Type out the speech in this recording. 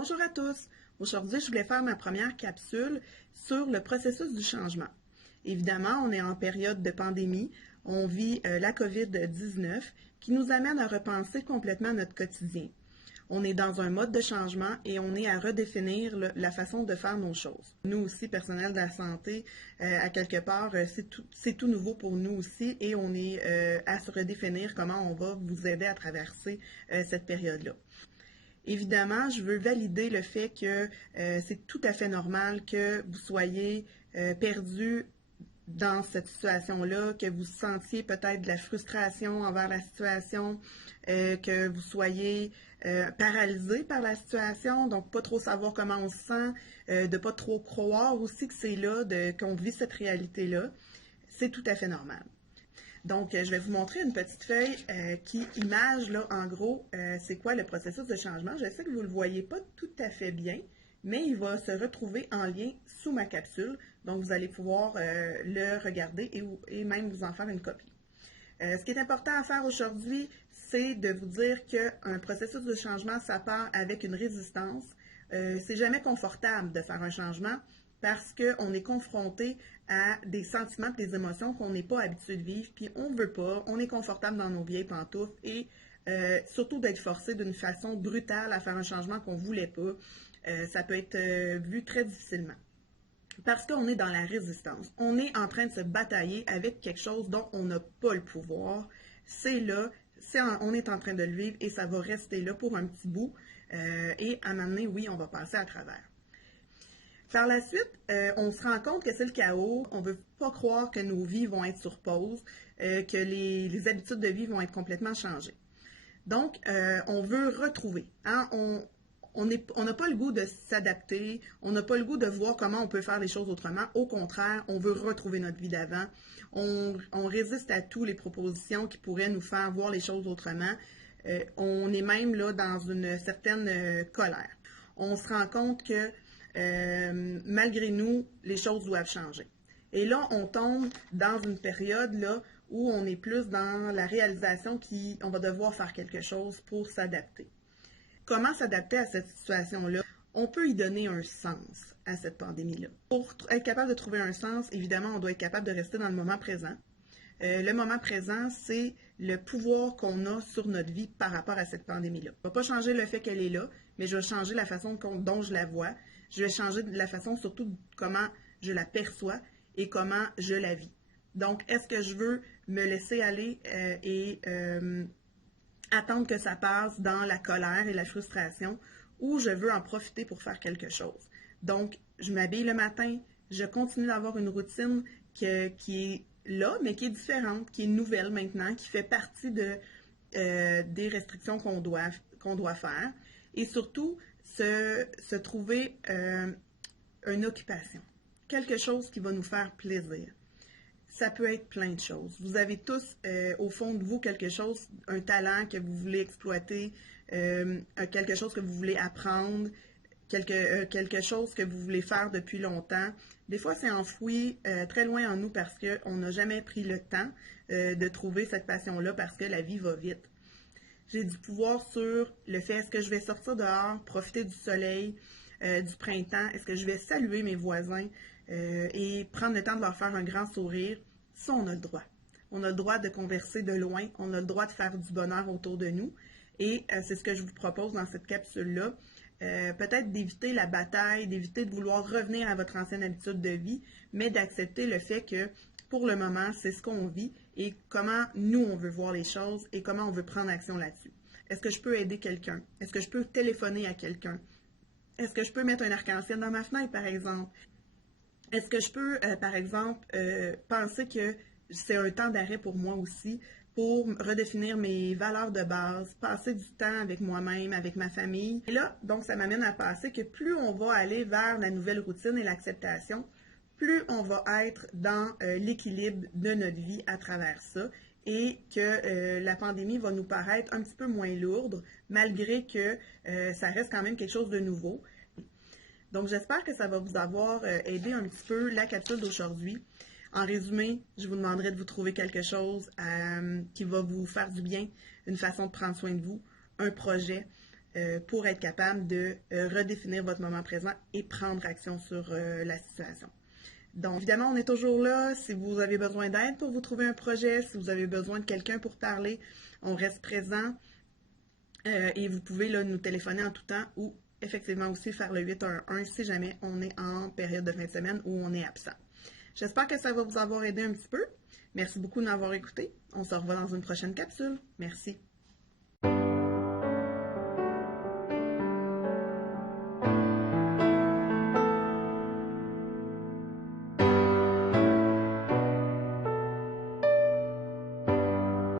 Bonjour à tous! Aujourd'hui, je voulais faire ma première capsule sur le processus du changement. Évidemment, on est en période de pandémie, on vit la COVID-19 qui nous amène à repenser complètement notre quotidien. On est dans un mode de changement et on est à redéfinir la façon de faire nos choses. Nous aussi, personnel de la santé, à quelque part, c'est tout nouveau pour nous aussi et on est à se redéfinir comment on va vous aider à traverser cette période-là. Évidemment, je veux valider le fait que c'est tout à fait normal que vous soyez perdu dans cette situation-là, que vous sentiez peut-être de la frustration envers la situation, que vous soyez paralysé par la situation, donc pas trop savoir comment on se sent, de pas trop croire aussi que c'est là, qu'on vit cette réalité-là. C'est tout à fait normal. Donc, je vais vous montrer une petite feuille qui image, là, en gros, c'est quoi le processus de changement. Je sais que vous ne le voyez pas tout à fait bien, mais il va se retrouver en lien sous ma capsule. Donc, vous allez pouvoir le regarder et même vous en faire une copie. Ce qui est important à faire aujourd'hui, c'est de vous dire qu'un processus de changement, ça part avec une résistance. C'est jamais confortable de faire un changement parce qu'on est confronté à des sentiments et des émotions qu'on n'est pas habitué de vivre, puis on ne veut pas, on est confortable dans nos vieilles pantoufles et surtout d'être forcé d'une façon brutale à faire un changement qu'on ne voulait pas, ça peut être vu très difficilement. Parce qu'on est dans la résistance. On est en train de se batailler avec quelque chose dont on n'a pas le pouvoir. C'est là, on est en train de le vivre et ça va rester là pour un petit bout. Et à un moment donné, oui, on va passer à travers. Par la suite, on se rend compte que c'est le chaos. On ne veut pas croire que nos vies vont être sur pause, que les habitudes de vie vont être complètement changées. Donc, on veut retrouver. Hein, on n'a pas le goût de s'adapter, on n'a pas le goût de voir comment on peut faire les choses autrement. Au contraire, on veut retrouver notre vie d'avant. On résiste à toutes les propositions qui pourraient nous faire voir les choses autrement. On est même là dans une certaine colère. On se rend compte que malgré nous, les choses doivent changer. Et là, on tombe dans une période là où on est plus dans la réalisation qu'on va devoir faire quelque chose pour s'adapter. Comment s'adapter à cette situation-là? On peut y donner un sens à cette pandémie-là. Pour être capable de trouver un sens, évidemment, on doit être capable de rester dans le moment présent. Le moment présent, c'est le pouvoir qu'on a sur notre vie par rapport à cette pandémie-là. Je ne vais pas changer le fait qu'elle est là, mais je vais changer la façon dont je la vois. Je vais changer la façon surtout comment je la perçois et comment je la vis. Donc, est-ce que je veux me laisser aller et attendre que ça passe dans la colère et la frustration ou je veux en profiter pour faire quelque chose? Donc, je m'habille le matin, je continue d'avoir une routine qui est là, mais qui est différente, qui est nouvelle maintenant, qui fait partie des restrictions qu'on doit faire. Et surtout, se trouver une occupation, quelque chose qui va nous faire plaisir. Ça peut être plein de choses. Vous avez tous, au fond de vous, quelque chose, un talent que vous voulez exploiter, quelque chose que vous voulez apprendre, quelque chose que vous voulez faire depuis longtemps. Des fois, c'est enfoui très loin en nous parce qu'on n'a jamais pris le temps de trouver cette passion-là parce que la vie va vite. J'ai du pouvoir sur le fait, est-ce que je vais sortir dehors, profiter du soleil, du printemps, est-ce que je vais saluer mes voisins et prendre le temps de leur faire un grand sourire? Ça, on a le droit. On a le droit de converser de loin, on a le droit de faire du bonheur autour de nous et c'est ce que je vous propose dans cette capsule-là. Peut-être d'éviter la bataille, d'éviter de vouloir revenir à votre ancienne habitude de vie, mais d'accepter le fait que pour le moment, c'est ce qu'on vit et comment nous, on veut voir les choses et comment on veut prendre action là-dessus. Est-ce que je peux aider quelqu'un? Est-ce que je peux téléphoner à quelqu'un? Est-ce que je peux mettre un arc-en-ciel dans ma fenêtre, par exemple? Est-ce que je peux, par exemple, penser que c'est un temps d'arrêt pour moi aussi, pour redéfinir mes valeurs de base, passer du temps avec moi-même, avec ma famille. Et là, donc, ça m'amène à penser que plus on va aller vers la nouvelle routine et l'acceptation, plus on va être dans l'équilibre de notre vie à travers ça et que la pandémie va nous paraître un petit peu moins lourde, malgré que ça reste quand même quelque chose de nouveau. Donc, j'espère que ça va vous avoir aidé un petit peu la capsule d'aujourd'hui. En résumé, je vous demanderai de vous trouver quelque chose qui va vous faire du bien, une façon de prendre soin de vous, un projet, pour être capable de redéfinir votre moment présent et prendre action sur la situation. Donc, évidemment, on est toujours là. Si vous avez besoin d'aide pour vous trouver un projet, si vous avez besoin de quelqu'un pour parler, on reste présent et vous pouvez là, nous téléphoner en tout temps ou effectivement aussi faire le 811 si jamais on est en période de fin de semaine ou on est absent. J'espère que ça va vous avoir aidé un petit peu. Merci beaucoup de m'avoir écouté. On se revoit dans une prochaine capsule. Merci.